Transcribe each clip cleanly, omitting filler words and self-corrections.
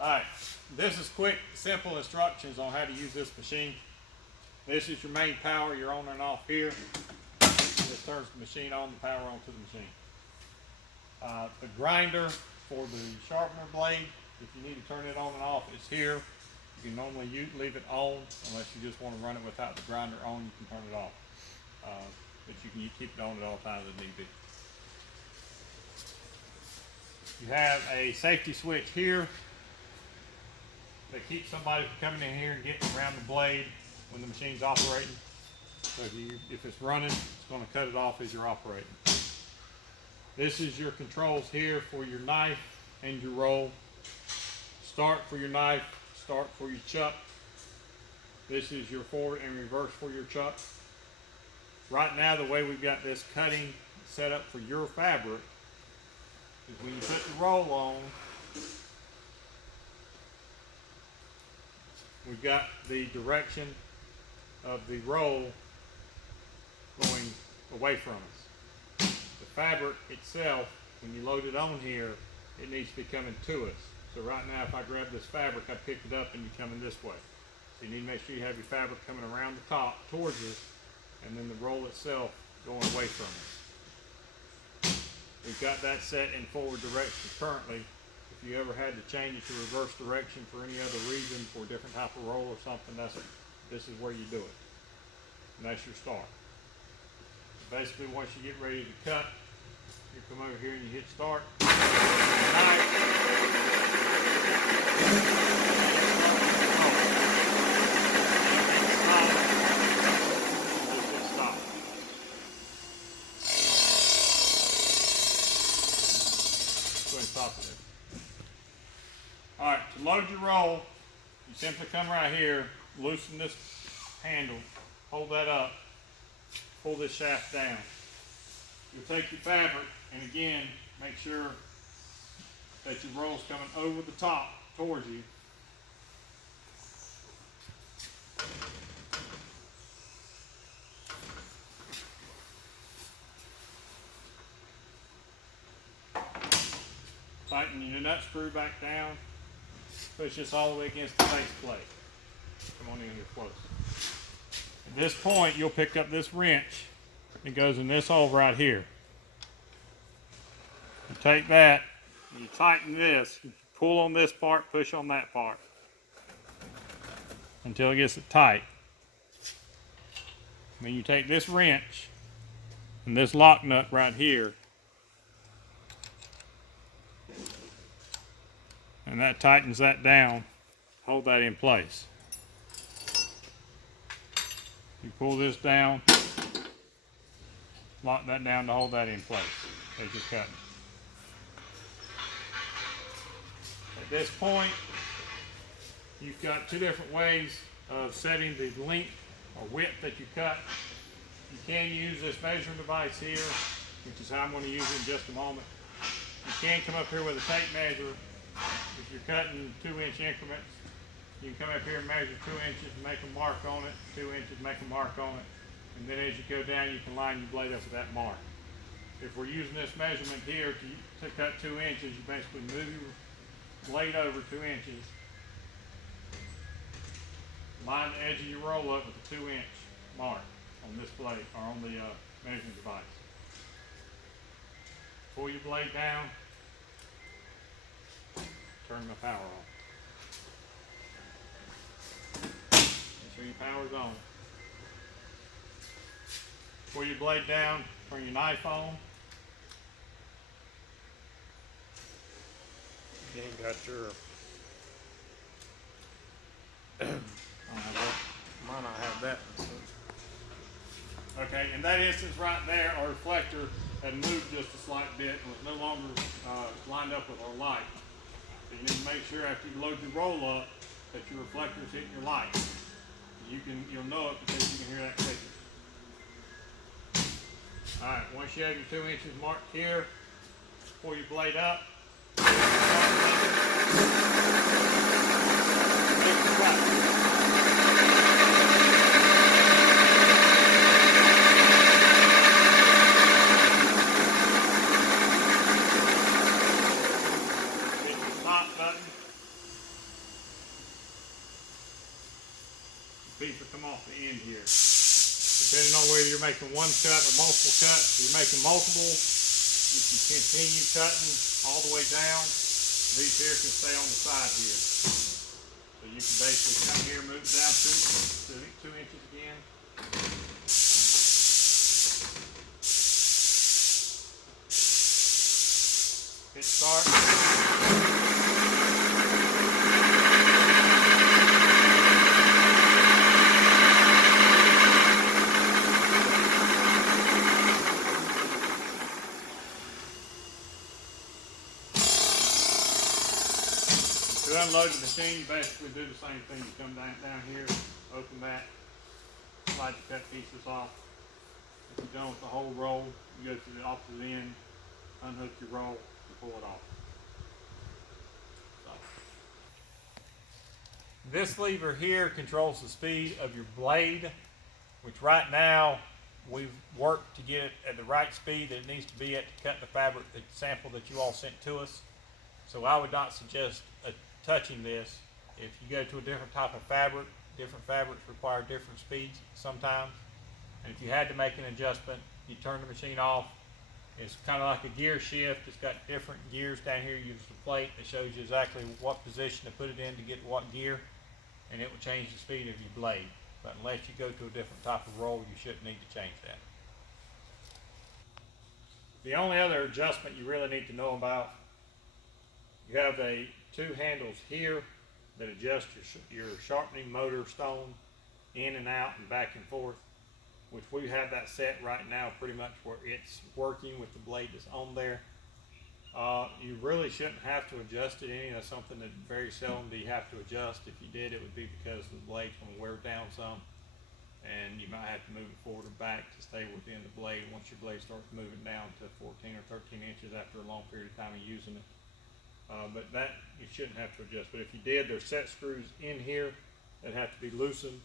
Alright, this is quick, simple instructions on how to use this machine. This is your main power, you're on and off here. This turns the machine on, the power onto the machine. The grinder for the sharpener blade, if you need to turn it on and off, it's here. You can normally leave it on, unless you just want to run it without the grinder on, you can turn it off. But you can keep it on at all times if need be. You have a safety switch here that keeps somebody from coming in here and getting around the blade when the machine's operating. So if it's running, it's going to cut it off as you're operating. This is your controls here for your knife and your roll. Start for your knife, start for your chuck. This is your forward and reverse for your chuck. Right now, the way we've got this cutting set up for your fabric is when you put the roll on, we've got the direction of the roll going away from us. The fabric itself, when you load it on here, it needs to be coming to us. So right now, if I grab this fabric, I pick it up and you're coming this way. So you need to make sure you have your fabric coming around the top towards us, and then the roll itself going away from us. We've got that set in forward direction currently. If you ever had to change it to reverse direction for any other reason, for a different type of roll or something, this is where you do it. And that's your start. Basically, once you get ready to cut, you come over here and you hit start. Stop it. Alright, to load your roll, you simply come right here, loosen this handle, hold that up, pull this shaft down. You'll take your fabric, and again, make sure that your roll's coming over the top towards you. Tighten your nut screw back down. Push this all the way against the face plate. Come on in here close. At this point, you'll pick up this wrench. It goes in this hole right here. You take that, you tighten this, you pull on this part, push on that part until it gets it tight. Then you take this wrench and this lock nut right here, and that tightens that down, hold that in place. You pull this down, lock that down to hold that in place as you're cutting. At this point, you've got two different ways of setting the length or width that you cut. You can use this measuring device here, which is how I'm going to use it in just a moment. You can come up here with a tape measure. If you're cutting 2-inch increments, you can come up here and measure 2 inches and make a mark on it, 2 inches, make a mark on it, and then as you go down, you can line your blade up with that mark. If we're using this measurement here to cut 2 inches, you basically move your blade over 2 inches, line the edge of your roll up with a 2-inch mark on this blade, or on the measuring device. Pull your blade down, turn the power on. Make sure your power's on. Pull your blade down, turn your knife on. Then you got your might not have that. Okay, in that instance right there, our reflector had moved just a slight bit and was no longer lined up with our light. So you need to make sure after you load your roll up that your reflector is hitting your light. You'll know it because you can hear that clicking. Alright, once you have your 2 inches marked here, pull your blade up. Hit the top button. piece will come off the end here. Depending on whether you're making one cut or multiple cuts. If you're making multiple, you can continue cutting all the way down. These here can stay on the side here. So you can basically come here, move down 2 inches again. Hit start. To unload the machine, you basically do the same thing. You come down here, open that, slide the cut pieces off. If you're done with the whole roll, you go to the opposite end, unhook your roll, and pull it off. So. This lever here controls the speed of your blade, which right now we've worked to get it at the right speed that it needs to be at to cut the fabric, the sample that you all sent to us. So I would not suggest touching this. If you go to a different type of fabric, different fabrics require different speeds sometimes. And if you had to make an adjustment, you turn the machine off. It's kind of like a gear shift. It's got different gears down here. You use the plate that shows you exactly what position to put it in to get what gear, and it will change the speed of your blade. But unless you go to a different type of roll, you shouldn't need to change that. The only other adjustment you really need to know about, you have two handles here that adjust your sharpening motor stone in and out and back and forth, which we have that set right now pretty much where it's working with the blade that's on there. You really shouldn't have to adjust it any. That's something that very seldom do you have to adjust. If you did, it would be because the blade's going to wear down some, and you might have to move it forward or back to stay within the blade once your blade starts moving down to 14 or 13 inches after a long period of time of using it. But that you shouldn't have to adjust. But if you did, there's set screws in here that have to be loosened,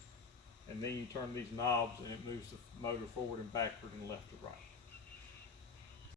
and then you turn these knobs and it moves the motor forward and backward and left to right.